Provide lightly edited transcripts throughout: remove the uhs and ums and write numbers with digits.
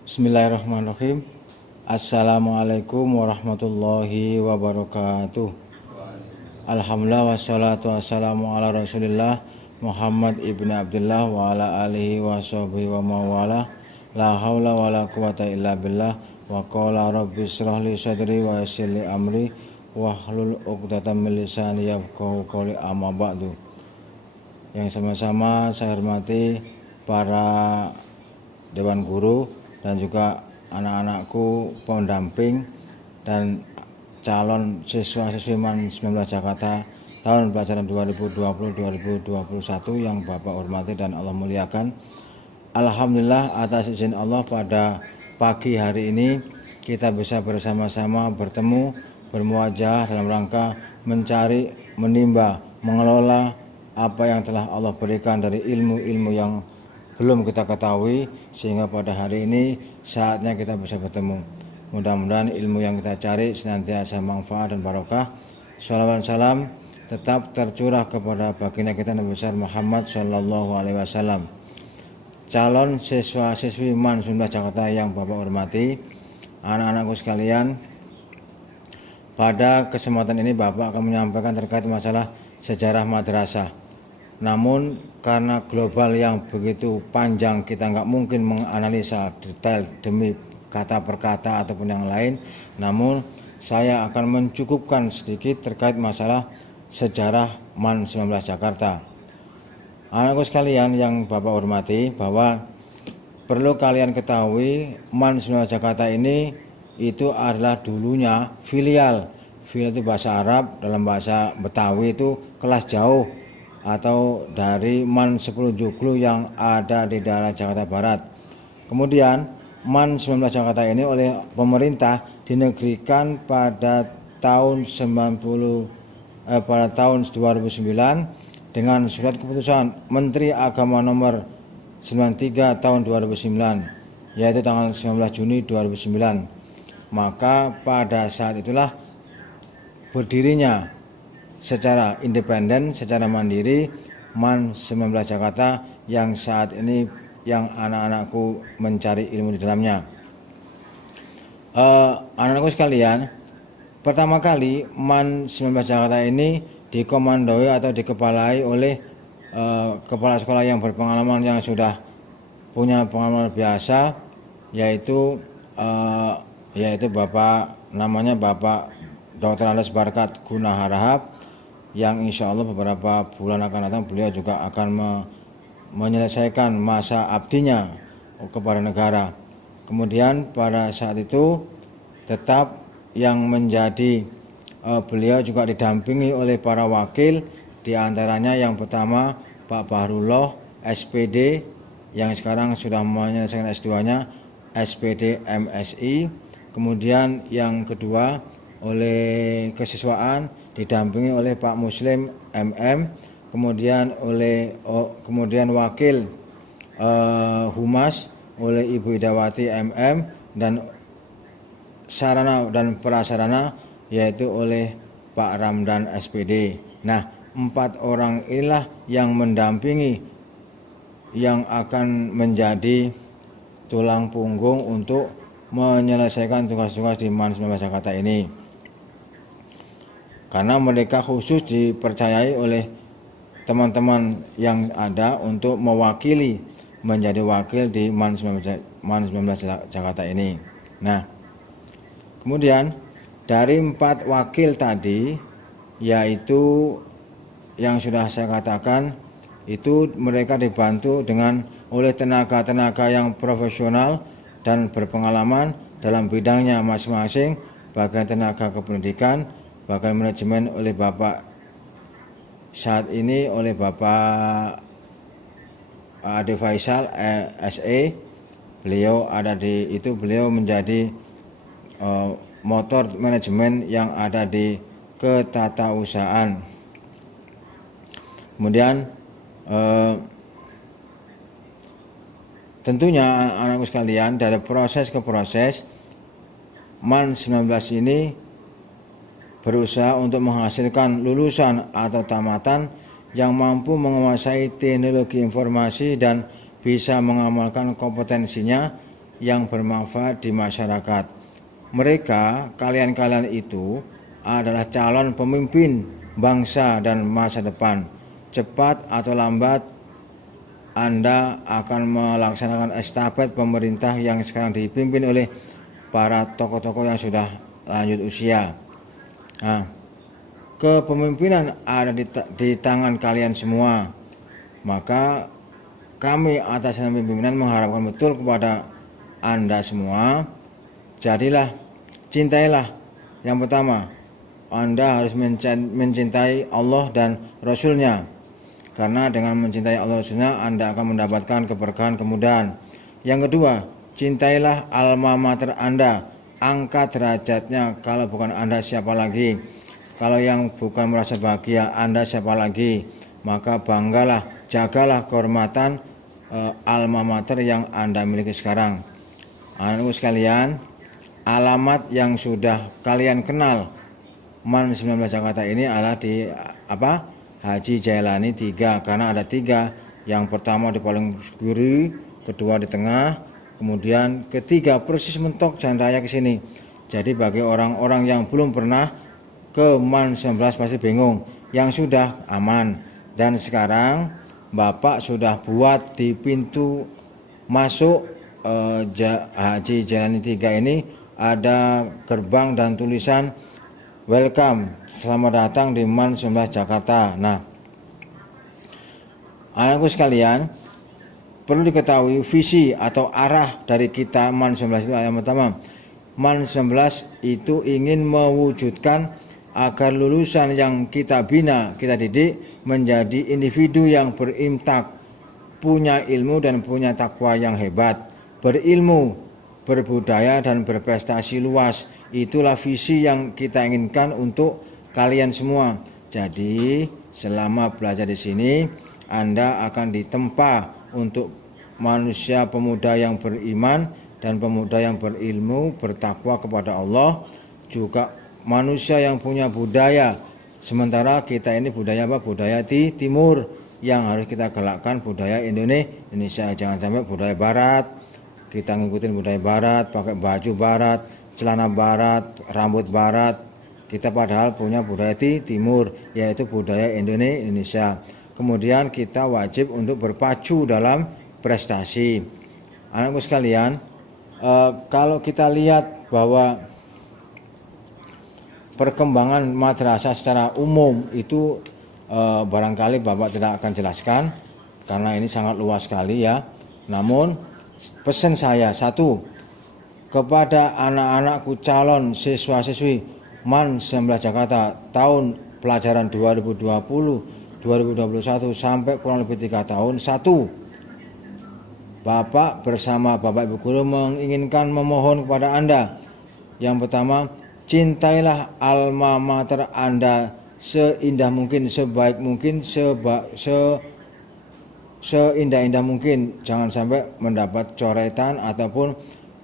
Bismillahirrahmanirrahim. Assalamualaikum warahmatullahi wabarakatuh. Alhamdulillah wassalatu wassalamu ala rasulillah Muhammad ibn Abdullah wa ala alihi wa sahbihi wa mawala. La hawla wa la quwata illa billah. Wa qala rabbi israh li sadri wa yassir li amri wahlul 'uqdatam min lisani yafqahu qawli, amma ba'du. Yang sama-sama saya hormati para dewan guru dan juga anak-anakku pendamping dan calon siswa-siswi MAN 19 Jakarta tahun pelajaran 2020-2021 yang Bapak hormati dan Allah muliakan. Alhamdulillah atas izin Allah pada pagi hari ini kita bisa bersama-sama bertemu, bermuajah dalam rangka mencari, menimba, mengelola apa yang telah Allah berikan dari ilmu-ilmu yang belum kita ketahui, sehingga pada hari ini saatnya kita bisa bertemu. Mudah-mudahan ilmu yang kita cari senantiasa manfaat dan barokah. Shalawat salam tetap tercurah kepada baginda kita Nabi besar Muhammad Sallallahu Alaihi Wasallam. Calon siswa-siswi MAN 19 Jakarta yang Bapak hormati, anak-anakku sekalian, pada kesempatan ini Bapak akan menyampaikan terkait masalah sejarah madrasah. Namun karena global yang begitu panjang, kita nggak mungkin menganalisa detail demi kata per kata ataupun yang lain. Namun saya akan mencukupkan sedikit terkait masalah sejarah MAN 19 Jakarta. Anakku sekalian yang Bapak hormati, bahwa perlu kalian ketahui MAN 19 Jakarta ini itu adalah dulunya filial. Filial itu bahasa Arab, dalam bahasa Betawi itu kelas jauh atau dari MAN 10 Joglo yang ada di daerah Jakarta Barat. Kemudian MAN 19 Jakarta ini oleh pemerintah dinegrikan pada tahun 2009 dengan surat keputusan Menteri Agama nomor 93 tahun 2009, yaitu tanggal 19 Juni 2009. Maka pada saat itulah berdirinya secara independen, secara mandiri MAN 19 Jakarta yang saat ini yang anak-anakku mencari ilmu di dalamnya. Anak-anakku sekalian, pertama kali MAN 19 Jakarta ini dikomandoi atau dikepalai oleh kepala sekolah yang berpengalaman, yang sudah punya pengalaman biasa, yaitu Bapak, namanya Bapak Dr. Andes Barkat Gunaharahap, yang insya Allah beberapa bulan akan datang beliau juga akan menyelesaikan masa abdinya kepada negara. Kemudian pada saat itu tetap yang menjadi beliau juga didampingi oleh para wakil, diantaranya yang pertama Pak Bahrullah SPD yang sekarang sudah menyelesaikan S2-nya, SPD MSI. Kemudian yang kedua oleh kesiswaan didampingi oleh Pak Muslim MM, kemudian wakil Humas oleh Ibu Idawati MM, dan sarana dan prasarana yaitu oleh Pak Ramdan SPD. Nah, 4 orang inilah yang mendampingi, yang akan menjadi tulang punggung untuk menyelesaikan tugas-tugas di MAN 19 Jakarta ini. Karena mereka khusus dipercayai oleh teman-teman yang ada untuk mewakili, menjadi wakil di MAN 19 Jakarta ini. Nah, kemudian dari 4 wakil tadi, yaitu yang sudah saya katakan, itu mereka dibantu dengan oleh tenaga-tenaga yang profesional dan berpengalaman dalam bidangnya masing-masing, bagian tenaga kependidikan, bahkan manajemen oleh Bapak saat ini oleh Bapak Ade Faisal SE. Beliau ada di itu, beliau menjadi motor manajemen yang ada di ketatausahaan. Kemudian tentunya anak-anakku sekalian, dari proses ke proses MAN 19 ini berusaha untuk menghasilkan lulusan atau tamatan yang mampu menguasai teknologi informasi dan bisa mengamalkan kompetensinya yang bermanfaat di masyarakat. Mereka, kalian-kalian itu adalah calon pemimpin bangsa dan masa depan. Cepat atau lambat Anda akan melaksanakan estafet pemerintah yang sekarang dipimpin oleh para tokoh-tokoh yang sudah lanjut usia. Nah, kepemimpinan ada di tangan kalian semua. Maka kami atas nama pimpinan mengharapkan betul kepada Anda semua, jadilah, cintailah. Yang pertama, Anda harus mencintai Allah dan Rasul-Nya. Karena dengan mencintai Allah dan Rasul-Nya, Anda akan mendapatkan keberkahan, kemudahan. Yang kedua, cintailah alma mater Anda. Angkat derajatnya. Kalau bukan Anda, siapa lagi? Kalau yang bukan merasa bahagia, Anda siapa lagi? Maka banggalah, jagalah kehormatan alma mater yang Anda miliki sekarang. Anak-anakku sekalian, alamat yang sudah kalian kenal MAN 19 Jakarta ini adalah di Haji Jailani 3, karena ada 3. Yang pertama di paling kiri, kedua di tengah, kemudian ketiga persis mentok jalan raya ke sini. Jadi bagi orang-orang yang belum pernah ke MAN 19 pasti bingung. Yang sudah aman. Dan sekarang Bapak sudah buat di pintu masuk Haji Jailani 3 ini ada gerbang dan tulisan welcome, selamat datang di MAN 19 Jakarta. Nah, anakku sekalian, perlu diketahui visi atau arah dari kita MAN 19 itu yang pertama. MAN 19 itu ingin mewujudkan agar lulusan yang kita bina, kita didik menjadi individu yang berimtak, punya ilmu dan punya takwa yang hebat, berilmu, berbudaya dan berprestasi luas. Itulah visi yang kita inginkan untuk kalian semua. Jadi selama belajar di sini, Anda akan ditempa untuk manusia pemuda yang beriman dan pemuda yang berilmu, bertakwa kepada Allah, juga manusia yang punya budaya. Sementara kita ini budaya apa? Budaya di timur yang harus kita galakkan, budaya Indonesia. Jangan sampai budaya barat, kita ngikutin budaya barat, pakai baju barat, celana barat, rambut barat. Kita padahal punya budaya di timur, yaitu budaya Indonesia. Kemudian kita wajib untuk berpacu dalam prestasi. Anakku sekalian, kalau kita lihat bahwa perkembangan madrasah secara umum itu barangkali Bapak tidak akan jelaskan karena ini sangat luas sekali ya. Namun pesan saya satu, kepada anak-anakku calon siswa-siswi MAN 19 Jakarta tahun pelajaran 2020-2021 sampai kurang lebih 3 tahun. Satu, Bapak bersama Bapak Ibu Guru menginginkan memohon kepada Anda. Yang pertama, cintailah alma mater Anda seindah mungkin, sebaik mungkin, seindah-indah mungkin. Jangan sampai mendapat coretan ataupun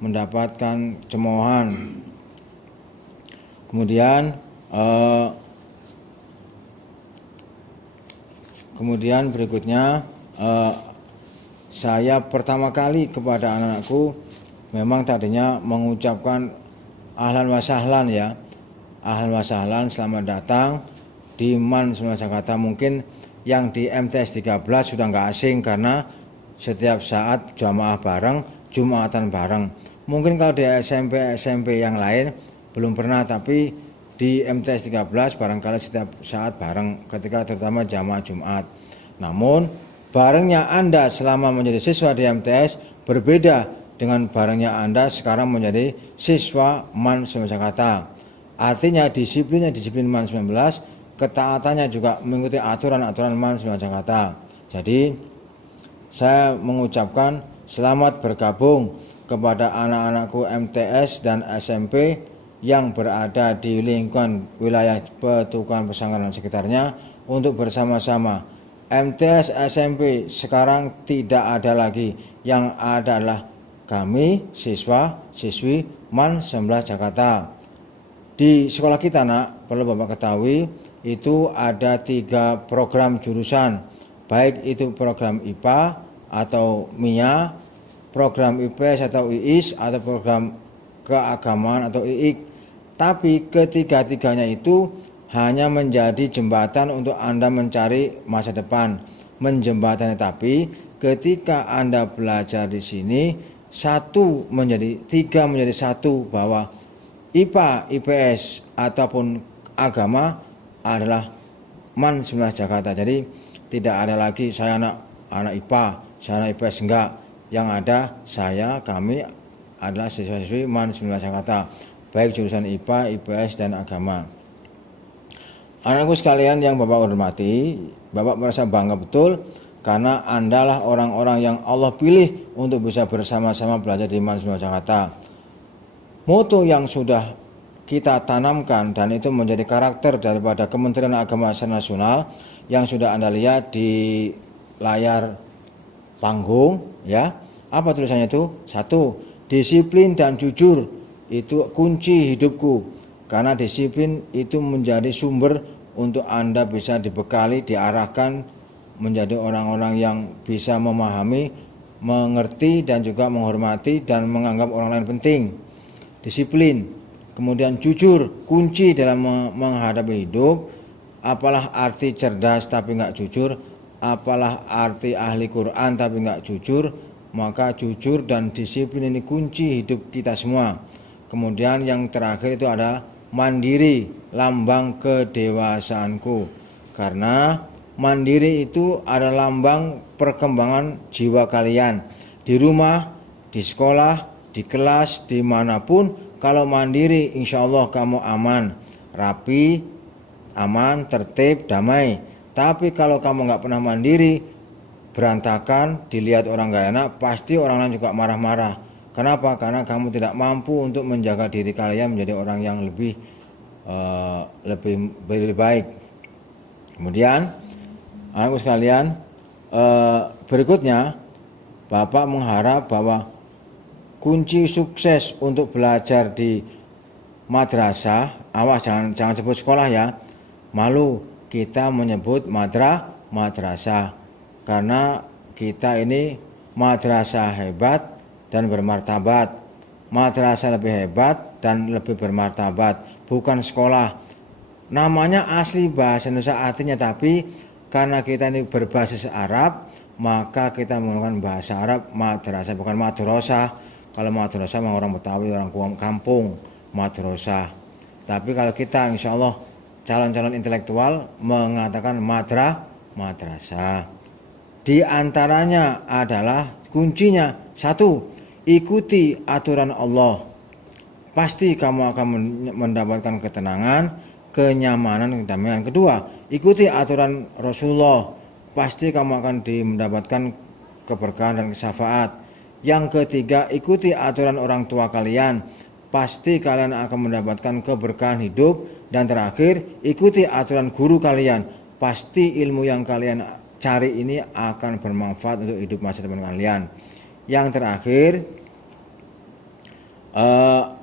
mendapatkan cemoohan. Kemudian berikutnya, saya pertama kali kepada anak-anakku memang tadinya mengucapkan ahlan wa sahlan ya. Ahlan wa sahlan, selamat datang di MAN 19 Jakarta. Mungkin yang di MTS 13 sudah nggak asing karena setiap saat jamaah bareng, jumatan bareng. Mungkin kalau di SMP yang lain belum pernah, tapi di MTS 13 barangkali setiap saat bareng ketika terutama jamaah Jumat. Namun barengnya Anda selama menjadi siswa di MTS berbeda dengan barengnya Anda sekarang menjadi siswa MAN 19 Jakarta. Artinya disiplin MAN 19, ketaatannya juga mengikuti aturan-aturan MAN 19 Jakarta. Jadi saya mengucapkan selamat bergabung kepada anak-anakku MTS dan SMP yang berada di lingkungan wilayah Petukan Pesanggaran dan sekitarnya untuk bersama-sama. MTS SMP sekarang tidak ada lagi, yang adalah kami siswa-siswi MAN 19 Jakarta. Di sekolah kita nak, perlu Bapak ketahui, itu ada 3 program jurusan, baik itu program IPA atau MIA, program IPS atau IIS atau program keagamaan atau IIK. Tapi ketiga-tiganya itu hanya menjadi jembatan untuk Anda mencari masa depan, menjembatani. Tapi ketika Anda belajar di sini, tiga menjadi satu, bahwa IPA, IPS ataupun agama adalah MAN 19 Jakarta. Jadi tidak ada lagi saya anak IPA, saya anak IPS, enggak. Yang ada kami adalah siswa-siswi MAN 19 Jakarta, baik jurusan IPA, IPS dan agama. Anakku sekalian yang Bapak hormati, Bapak merasa bangga betul karena Anda lah orang-orang yang Allah pilih untuk bisa bersama-sama belajar di MAN 19 Jakarta. Moto yang sudah kita tanamkan dan itu menjadi karakter daripada Kementerian Agama secara nasional yang sudah Anda lihat di layar panggung, ya. Apa tulisannya itu? 1. Disiplin dan jujur itu kunci hidupku. Karena disiplin itu menjadi sumber untuk Anda bisa dibekali, diarahkan menjadi orang-orang yang bisa memahami, mengerti dan juga menghormati dan menganggap orang lain penting. Disiplin, kemudian jujur, kunci dalam menghadapi hidup. Apalah arti cerdas tapi nggak jujur, apalah arti ahli Quran tapi nggak jujur. Maka jujur dan disiplin ini kunci hidup kita semua. Kemudian yang terakhir itu ada mandiri, lambang kedewasaanku. Karena mandiri itu adalah lambang perkembangan jiwa kalian. Di rumah, di sekolah, di kelas, dimanapun, kalau mandiri insya Allah kamu aman, rapi, aman, tertib, damai. Tapi kalau kamu nggak pernah mandiri, berantakan, dilihat orang nggak enak, pasti orang lain juga marah-marah. Kenapa? Karena kamu tidak mampu untuk menjaga diri kalian menjadi orang yang lebih baik. Kemudian anakku sekalian, berikutnya Bapak mengharap bahwa kunci sukses untuk belajar di madrasah, awas jangan sebut sekolah ya, malu kita menyebut madrasah karena kita ini madrasah hebat dan bermartabat. Madrasah lebih hebat dan lebih bermartabat, bukan sekolah. Namanya asli bahasa Indonesia artinya, tapi karena kita ini berbasis Arab, maka kita menggunakan bahasa Arab madrasah, bukan madrasah. Kalau madrasah memang orang Betawi, orang kampung, madrasah. Tapi kalau kita insya Allah calon-calon intelektual mengatakan madrasah. Di antaranya adalah kuncinya 1, ikuti aturan Allah. Pasti kamu akan mendapatkan ketenangan, kenyamanan, kedamaian. 2, ikuti aturan Rasulullah. Pasti kamu akan mendapatkan keberkahan dan kesyafaat. Yang 3, ikuti aturan orang tua kalian. Pasti kalian akan mendapatkan keberkahan hidup. Dan terakhir, ikuti aturan guru kalian. Pasti ilmu yang kalian cari ini akan bermanfaat untuk hidup masa depan kalian. Yang terakhir,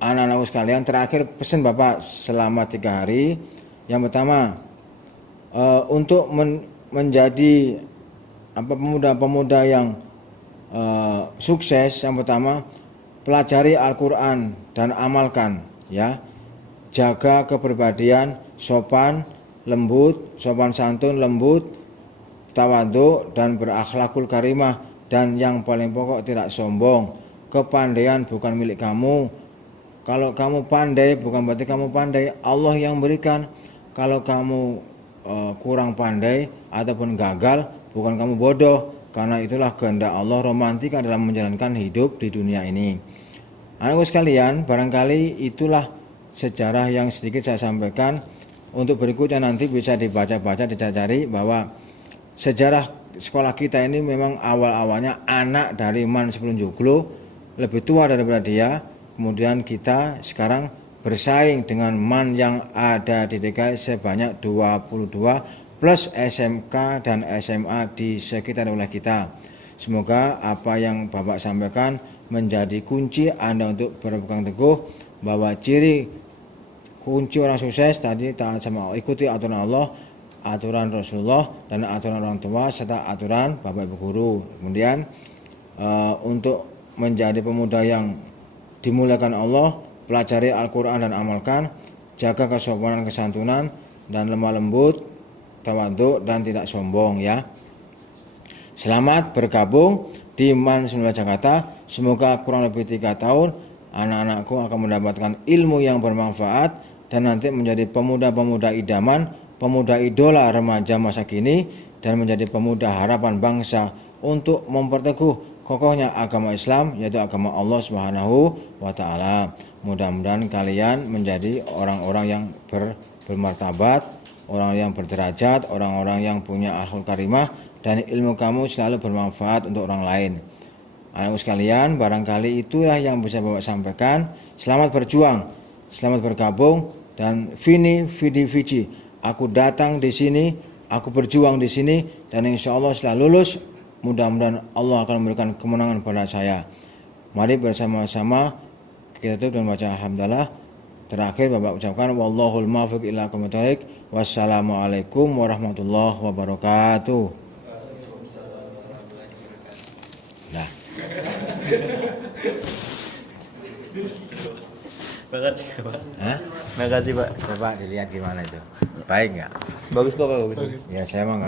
anak-anakku sekalian, terakhir pesan Bapak selama 3 hari. Yang pertama, untuk menjadi pemuda-pemuda yang sukses, yang pertama pelajari Al-Quran dan amalkan, ya. Jaga kepribadian, sopan santun, lembut, tawadhu dan berakhlakul karimah. Dan yang paling pokok tidak sombong. Kepandaian bukan milik kamu. Kalau kamu pandai bukan berarti kamu pandai, Allah yang berikan. Kalau kamu kurang pandai ataupun gagal, bukan kamu bodoh, karena itulah kehendak Allah, romantika dalam menjalankan hidup di dunia ini. Anakku sekalian, barangkali itulah sejarah yang sedikit saya sampaikan. Untuk berikutnya nanti bisa dibaca-baca, dicari bahwa sejarah sekolah kita ini memang awal-awalnya anak dari MAN 10 Joglo, lebih tua daripada dia. Kemudian kita sekarang bersaing dengan MAN yang ada di DKI sebanyak 22 plus SMK dan SMA di sekitar wilayah kita. Semoga apa yang Bapak sampaikan menjadi kunci Anda untuk berpegang teguh bahwa ciri kunci orang sukses tadi taat sama Allah, ikuti aturan Allah, aturan Rasulullah dan aturan orang tua serta aturan Bapak Ibu guru. Kemudian untuk menjadi pemuda yang dimuliakan Allah, pelajari Al-Quran dan amalkan, jaga kesopanan kesantunan dan lemah lembut, tawadhu dan tidak sombong ya. Selamat bergabung di MAN 19 Jakarta. Semoga kurang lebih 3 tahun anak-anakku akan mendapatkan ilmu yang bermanfaat dan nanti menjadi pemuda-pemuda idaman, pemuda idola remaja masa kini, dan menjadi pemuda harapan bangsa untuk memperteguh kokohnya agama Islam, yaitu agama Allah Subhanahu wa Ta'ala. Mudah-mudahan kalian menjadi orang-orang yang bermartabat, orang yang berderajat, orang-orang yang punya akhlak karimah, dan ilmu kamu selalu bermanfaat untuk orang lain. Anakku sekalian, barangkali itulah yang bisa Bapak sampaikan. Selamat berjuang, selamat bergabung, dan vini vidi vici. Aku datang di sini, aku berjuang di sini, dan insya Allah setelah lulus, mudah-mudahan Allah akan memberikan kemenangan pada saya. Mari bersama-sama kita tutup dengan baca alhamdulillah. Terakhir Bapak ucapkan wallahul muwaffiq ila aqwamit thoriq. Wassalamualaikum warahmatullahi wabarakatuh. Nah. Makasih Pak. Hah? Makasih Pak. Coba dilihat gimana itu. Baik nggak? Bagus kok Pak, bagus. Ya saya emang